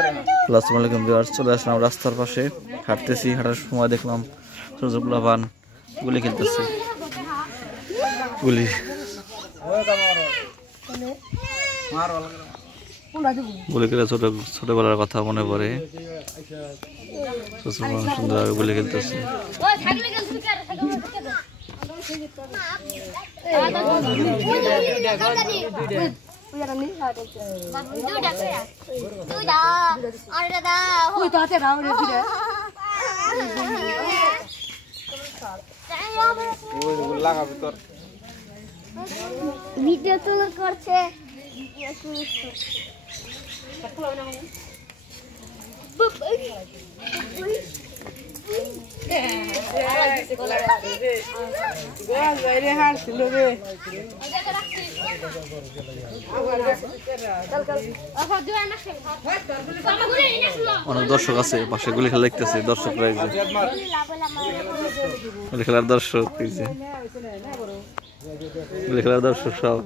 আসসালামু আলাইকুম ভিউয়ার্স, চলে আসলাম রাস্তার পাশে, হাঁটতেছি। হাঁটার সময় দেখলাম ছোট ছোট পোলাপান গুলি খেলতেছে। গুলি খেলে ছোটবেলার কথা মনে পড়ে। সুন্দর গুলি খেলতেছে। ভিডিও তুলে করছে। অনেক দর্শক আছে পাশে, গুলি খেলা দেখতেছে দর্শকরা। গুলি খেলার দর্শক, গুলি খেলার দর্শক সব।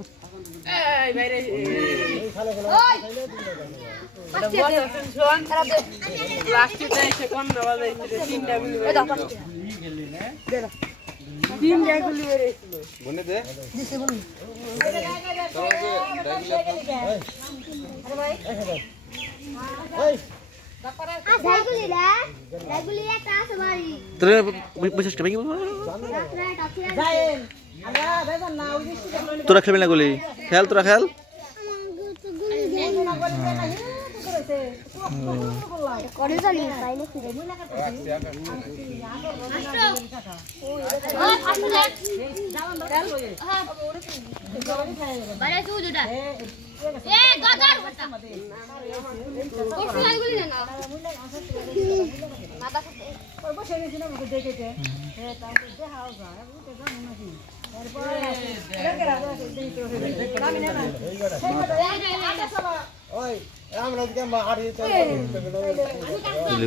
তোরা খেলবি না গুলি? খেল, তোরা খেল।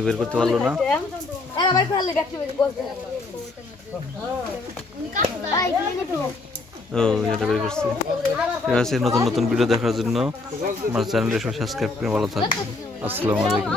বের করতে পারলো না। ঠিক আছে, নতুন নতুন ভিডিও দেখার জন্য আমার চ্যানেলটা সাবস্ক্রাইব করে ভালো থাকবেন। আসসালামু আলাইকুম।